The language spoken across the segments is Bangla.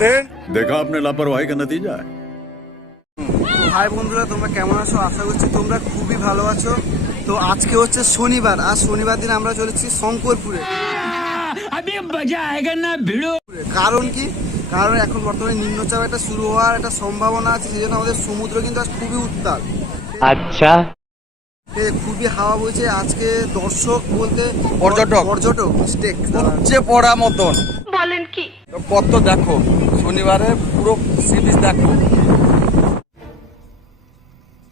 फ्रेंड देखा आपने लापरवाही का नतीजा है। তো হাই বন্ধুরা, তোমরা কেমন আছো? আশা করছি তোমরা খুবই ভালো আছো। তো আজকে হচ্ছে শনিবার, আর শনিবার দিন আমরা চলেছি শঙ্করপুরে। কারণ কি? কারণ এখন বর্তমানে নিম্নচাপ একটা শুরু হওয়ার একটা সম্ভাবনা আছে, সেই জন্য আমাদের সমুদ্র কিন্তু আজ খুবই উত্তাল। আচ্ছা, খুবই হাওয়া বইছে আজকে। দর্শক বলতে পর্যটক স্টেক উপচে পড়া মতন বলেন কি? কত দেখো, শনিবারে পুরো সি বিচ দেখো।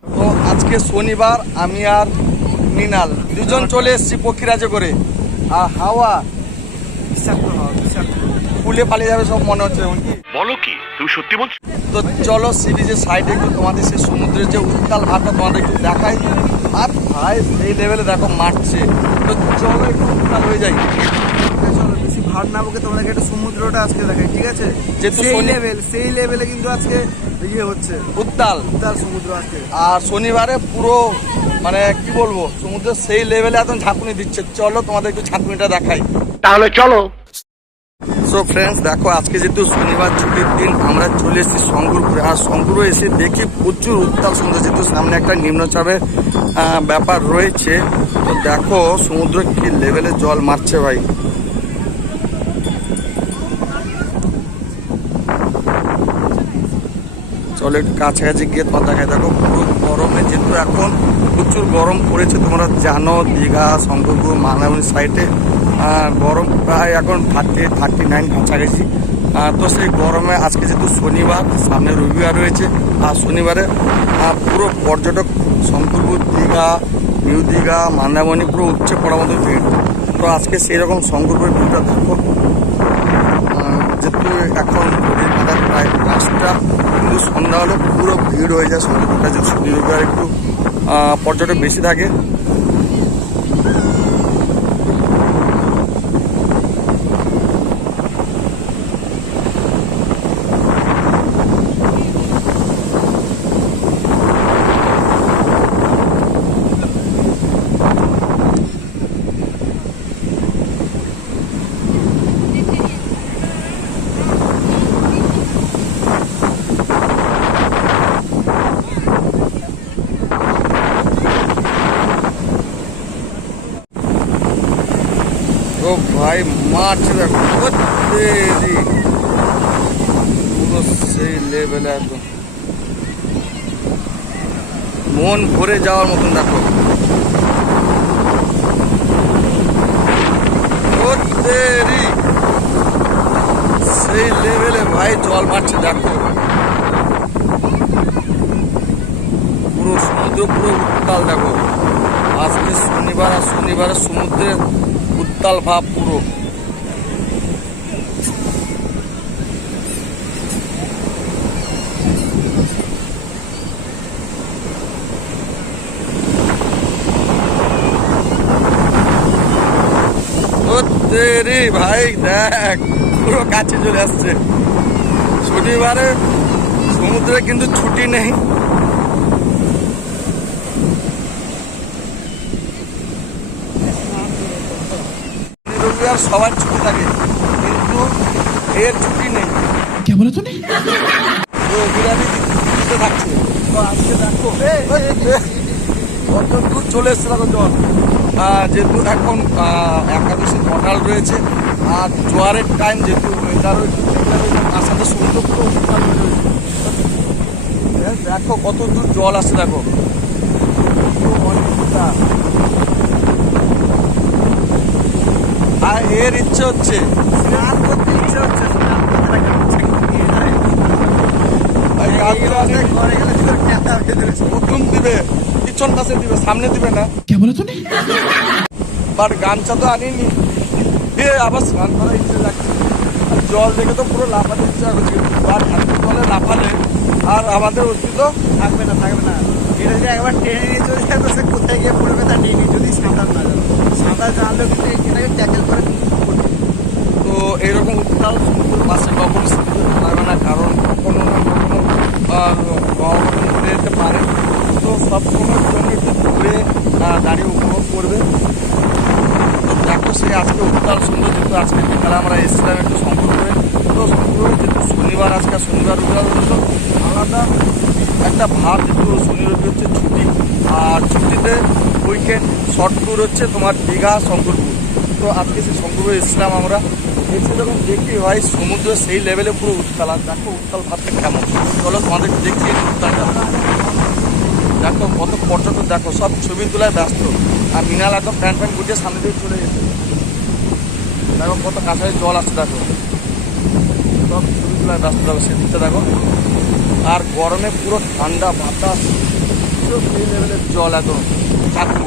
তো আজকে শনিবার, আমি আর মৃণাল দুজন চলে এসেছি পক্ষীরাজে করে। আর হাওয়া বিষাক্ত হাওয়া, বিষাক্ত। ফুলে পালিয়ে যাবে সব মনে হচ্ছে। বলো কি, তুমি সত্যি বলছো? তো চলো সি বিচের সাইডে একটু তোমাদের সেই সমুদ্রের যে উত্তাল ভাবটা তোমাদের একটু দেখাই। আর ভাই এই লেভেলে দেখো মারছে। তো চলো একটু উত্তাল হয়ে যাই। চলো বেশি ভার না বকে তোমাদেরকে একটা সমুদ্রটা আজকে দেখাই, ঠিক আছে? যেহেতু সেই লেভেলে কিন্তু আজকে ইয়ে হচ্ছে, উত্তাল উত্তাল সমুদ্র আজকে। আর শনিবারে পুরো মানে কি বলবো, সমুদ্র সেই লেভেলে একদম ঝাঁকুনি দিচ্ছে। চলো তোমাদের একটু ঝাঁকুনিটা দেখাই। তাহলে চলো। সো ফ্রেন্ডস দেখো, আজকে যেহেতু শনিবার ছুটির দিন, আমরা চলে এসেছি শঙ্করপুরে। আর শঙ্করপুরে এসে দেখি প্রচুর উত্তাল সমুদ্র, যেহেতু সামনে একটা নিম্নচাপের ব্যাপার রয়েছে। তো দেখো সমুদ্র কি লেভেলে জল মারছে ভাই। চলো একটু কাছাকাছি গিয়ে তোমার দেখায়। দেখো পুরো গরমে, যেহেতু এখন প্রচুর গরম পড়েছে, তোমরা জানো দীঘা, শঙ্করপুর, মন্দারমণি সাইডে গরম প্রায় এখন 39 কাছাকাছি। তো সেই গরমে আজকে যেহেতু শনিবার, সামনে রবিবার রয়েছে, আর শনিবারে পুরো পর্যটক শঙ্করপুর, দীঘা, নিউ দীঘা, মন্দারমণি পুরো উপচে পড়ার মতো ভিড়। তো আজকে সেই রকম শঙ্করপুরের ভিড়টা দেখো। যেহেতু এখন ঘড়ির কাঁটায় প্রায় 5টা, কিন্তু সন্ধ্যা হলে পুরো ভিড় হয়ে যায় শঙ্করপুরটা। যে শনি রবিবার একটু পর্যটক বেশি থাকে। ও ভাই মারছে দেখো, পুরো সেই লেভেলে একদম মন ভরে যাওয়ার মতন। দেখো সেই লেভেলে ভাই জল মারছে। দেখো পুরো সমুদ্র পুরো উত্তাল। দেখো আজকে শনিবার, আর শনিবারে সমুদ্রের উত্তাল ভাব পুরো। ভাই দেখ পুরো কাছে চলে আসছে। শনিবারে সমুদ্রে কিন্তু ছুটি নেই। রবিবার সবার ছুটি থাকে, কিন্তু এর ছুটি নেই। क्या बोला तूने? বিরিয়ানি দিতে থাকছে। তো আজকে দেখো কত দূর চলে এসছে দেখো জল। যেহেতু এখন একাদশী ঘটাল রয়েছে, আর জোয়ারের টাইম, যেহেতু ওয়েদারও একটু তার সাথে সমুদ্র পুরো উত্তাল হয়ে রয়েছে। দেখো কত দূর জল আসছে। দেখো অনেকটা। আর এর ইচ্ছে হচ্ছে স্নান করতে ইচ্ছে হচ্ছে, স্নান করতে লাগে। ঘরে গেলে প্রথম দিবে পিছন পাশে দিবে, সামনে দিবে না। क्या बोला तूने? বাট গামছা তো আনিনি, দিয়ে আবার স্নান করার ইচ্ছে লাগছে। আর জল দেখে তো পুরো লাফাতে ইচ্ছা করছে। আর জলে লাফালে আর আমাদের অস্তিত্ব থাকবে না। এটা যদি একবার টেনে নিয়ে চলে যায়, তো সে কোথায় গিয়ে পড়বে তা নেই, যদি সাঁতার না জানো। সাঁতার জানলেও কিন্তু এটাকে ট্যাকেল করে তো এইরকম উত্তাল সমুদ্রের পাশে কখনো স্নান পারবে না, কারণ কখনো না কখনো অঘটন ঘটে যেতে পারে। তো সবসময় জন্য একটু ঘুরে দাঁড়িয়ে উপভোগ করবে। তো দেখো সেই আজকে উত্তাল সুন্দর, যেহেতু আজকে বিকালে আমরা এসেছিলাম একটু শঙ্করপুরে। তো শঙ্করপুরে যেহেতু শনিবার আর ছুটিতে উইকেন্ড শর্ট ট্যুর হচ্ছে তোমার দীঘা শঙ্করপুর। তো আজকে সেই শঙ্করপুর এসেছিলাম আমরা, এসে যখন দেখি ভাই সমুদ্র সেই লেভেলে পুরো উত্তাল। আর দেখো উত্তাল ভাবটা কেমন, চলো তোমাদের দেখিয়ে উত্তালটা। দেখো কত পর্যটক, দেখো সব ছবি তোলায় ব্যস্ত। আর মিনাল একদম প্যান্ট প্যান্ট গুটিয়ে সামনে দিয়ে চলে গেছে। দেখো কত কাছাকাছি জল আসছে, দেখো সব ছবি তোলায় ব্যস্ত। দেখো সেদিকটা দেখো, আর গরমে পুরো ঠান্ডা বাতাস, পুরো সেই লেভেলের জল একদম চাকরি।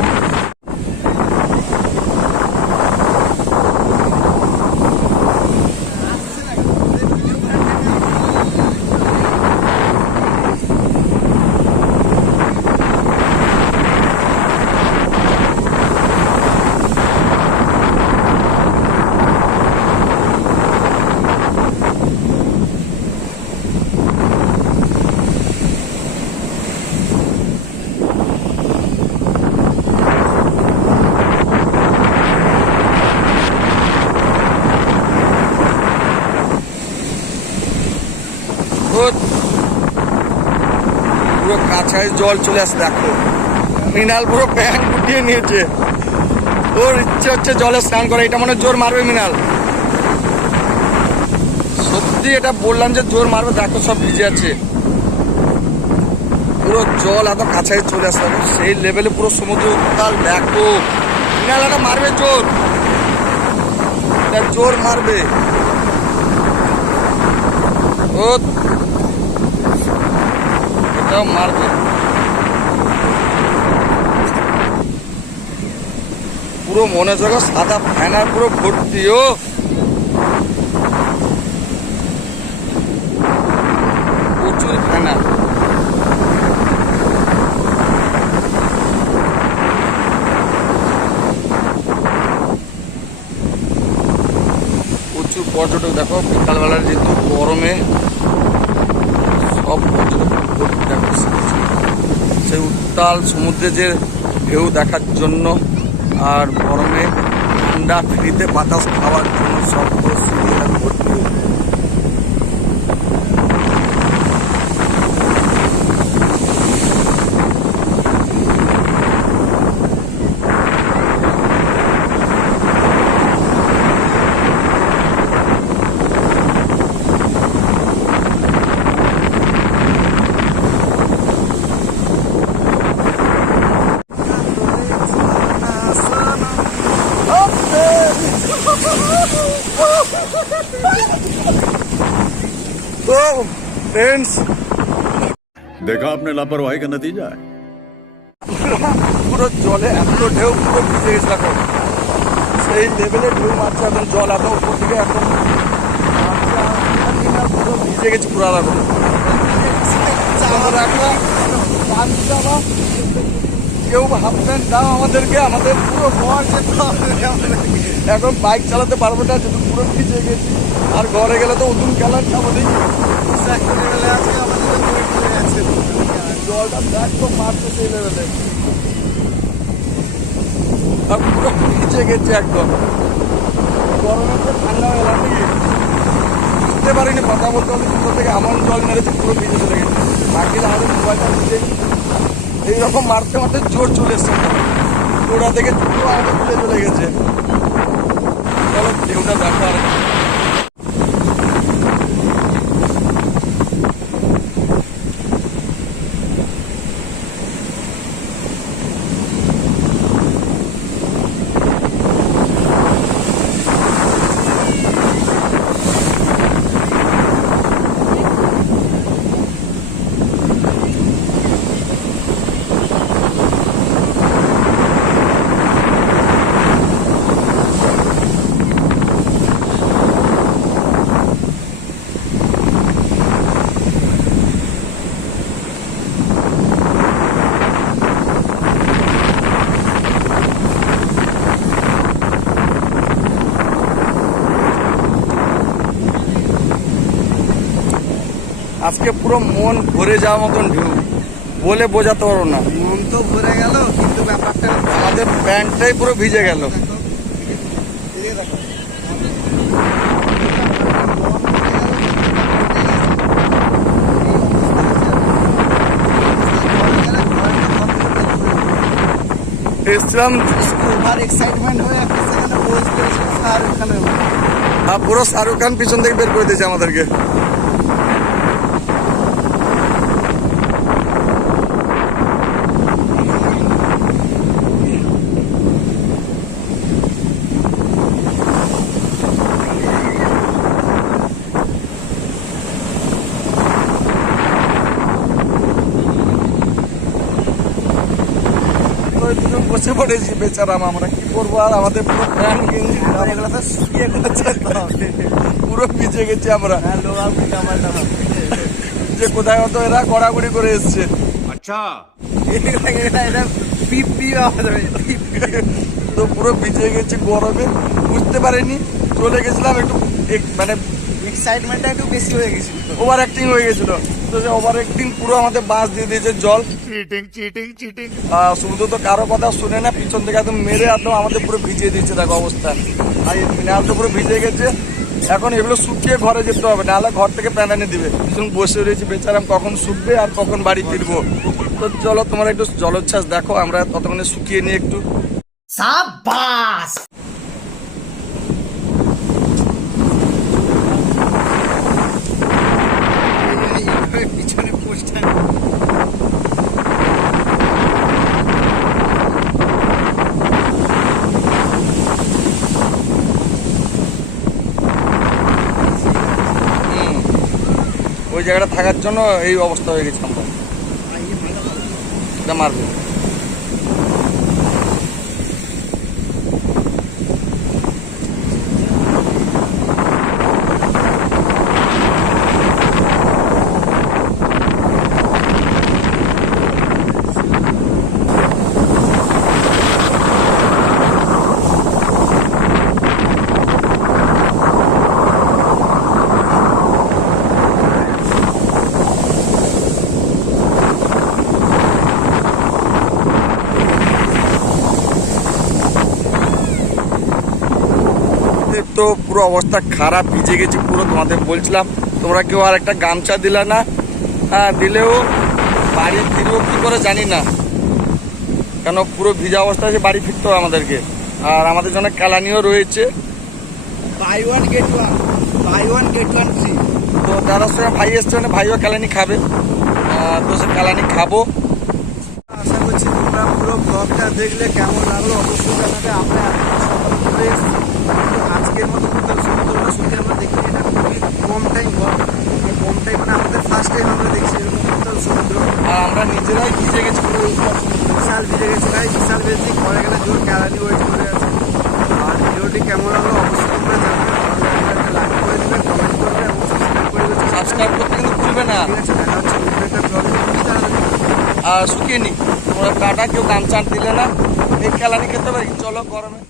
পুরো কাছায় জল চলে আসে, দেখো মৃণাল পুরো প্যান্ট গুটিয়ে নিয়েছে। ওর ইচ্ছে হচ্ছে জলে স্নান করে, এটা মনে হয় জোর মারবে মৃণাল। সত্যি এটা বললাম যে জোর মারবে, দেখো সব ভিজে আছে। পুরো জল এত কাছায় চলে আসে, দেখো সেই লেভেলে পুরো সমুদ্র উত্তাল। দেখো মৃণাল এটা মারবে জোর, এটা জোর মারবে। ও এটাও মারবে, পুরো মনে হচ্ছে সাদা ফ্যানার পুরো ভর্তি। ও প্রচুর ফ্যানার। প্রচুর পর্যটক, দেখো বিকালবেলার যেহেতু গরমে সব পর্যটক ভর্তি। দেখো সেই উত্তাল সমুদ্রে যে ঢেউ দেখার জন্য, আর গরমে ঠান্ডা ফ্রিতে বাতাস খাওয়ার জন্য সব সুবিধা ভর্তি। তো ফ্রেন্ডস, देखा आपने लापरवाही का नतीजा है। পুরো জলে এত ঢেউ, পুরো ভিজে গেছে। দেখো সেই লেভেলে ঢেউ মারছে, এখন জল এত উপর থেকে এখন পুরো ভিজে গেছে পুরো। এখন কেউ হাফ প্যান্ট দাও আমাদেরকে, আমাদের পুরো ঘর যেতে হবে। এখন বাইক চালাতে পারবো না, যেহেতু পুরো ভিজে গেছি। আর ঘরে গেলে তো উদুন খেলার খাবো দেখি। জলটা একদম মারছে সেই লেভেলে, আর পুরো ভিজে গেছে একদম। গরমে তো ঠান্ডা হয়ে গেলাম নাকি বুঝতে পারিনি, কথা বলতে বলতে ভিতর থেকে এমন জল মেরেছে পুরো ভিজে চলে গেছে। বাকি আমাদের মোবাইলটা ভিজে এইরকম মারতে মারতে জোর চলে এসছে, ওরা থেকে পুরো আমাদের তুলে চলে গেছে। চলো ঢেউটা দেখা। আজকে পুরো মন ভরে যাওয়ার মতন ঢেউ, বলে বোঝাতে পারবো না। মন তো ভরে গেল, কিন্তু ব্যাপারটা আমাদের প্যান্টটাই পুরো ভিজে গেল। এসছিলাম ওভার এক্সাইটমেন্ট হয়ে একটা সেখানে পোজ করেছিল শাহরুখ খানের মতো। পুরো শাহরুখ খান পিছন থেকে বের করে দিয়েছে আমাদেরকে। ওই দুজন বসে পড়েছি বেচারাম, আমরা কি করবো আর, আমাদের পুরো প্যান্ট গেঞ্জি এগুলো তো শুকিয়ে গেছে তো। পুরো ভিজে গেছি আমরা, হ্যাঁ, লোক আপনি কামালটা ভাবছে। যে কোথায় হয়তো এরা গড়াগড়ি করে এসছে। এটা পিপ পিপ আওয়াজ হবে, পিপ পিপ। তো পুরো ভিজে গেছি গরমে, বুঝতে পারিনি, চলে গেছিলাম একটু মানে এক্সাইটমেন্টটা একটু বেশি হয়ে গেছিল। ওভার অ্যাক্টিং হয়ে গেছিল। তো যে ওভার অ্যাক্টিং পুরো আমাদের বাস দিয়ে দিয়েছে জল। শুধু তো কারো কথা শুনে না, পিছন থেকে একদম মেরে একদম আমাদের পুরো ভিজিয়ে দিয়েছে, দেখো অবস্থা। আর নেওয়াল তো পুরো ভিজে গেছে। এখন এগুলো শুকিয়ে ঘরে যেতে হবে, নাহলে ঘর থেকে প্যান্ডানি দিবে। পিছন বসে রয়েছি বেচারাম, কখন শুকবে আর কখন বাড়ি ফিরবো। তো চলো তোমরা একটু জলোচ্ছ্বাস দেখো, আমরা ততক্ষণে শুকিয়ে নিই একটু। পিছনে পোস্টার। ওই জায়গাটা থাকার জন্য এই অবস্থা হয়ে গেছে আমরা। এটা মারবে। তো পুরো অবস্থা খারাপ, ভিজে গেছি পুরো। তোমাদের বলছিলাম তোমরা কেউ আর একটা গামছা দিলে না। হ্যাঁ, দিলেও বাড়ি ফিরবো কি করে জানি না, কেন পুরো ভিজা অবস্থা আছে, বাড়ি ফিরতে হবে আমাদেরকে। আর আমাদের জন্য কালানিও রয়েছে। Buy one get one, buy one get one free. তো দাদার সঙ্গে ভাই এসছে, মানে ভাইও কালানি খাবে। তো সে কালানি খাবো। আশা করছি তোমরা পুরো ব্লগটা দেখলে কেমন লাগলো অবশ্যই জানাবে। আমরা সকাল করে এসেছি, আজকের মতো উত্তর সমুদ্রটা সত্যি আমরা দেখি এটা খুবই কম টাইম হয়। এই কম টাইম মানে আমাদের ফার্স্ট টাইম আমরা দেখছি এরকম উত্তর সমুদ্র। আর আমরা নিজেরাই ভিজে গেছি পুরো। বিশাল ভিজে গেছে ভাই, বিশাল বেশি। ঘরে গেলে জোর ক্যারানি ওয়েট করে আছে। আর ভিডিওটি কেমন লাগলো অবশ্যই তোমরা জানাবে। লাইক করে দেবে, কমেন্ট করবে এবং সাবস্ক্রাইব করে দেবে। সাবস্ক্রাইব করতে কিন্তু ভুলবে না। ঠিক আছে, দেখা হচ্ছে অন্য একটা ব্লগে। তুমি জানাবে আর শুকিয়ে নি তোমরা টাটা, কেউ গামছা দিলে না। এই কালানি খেতে পারি, চলো গরমে।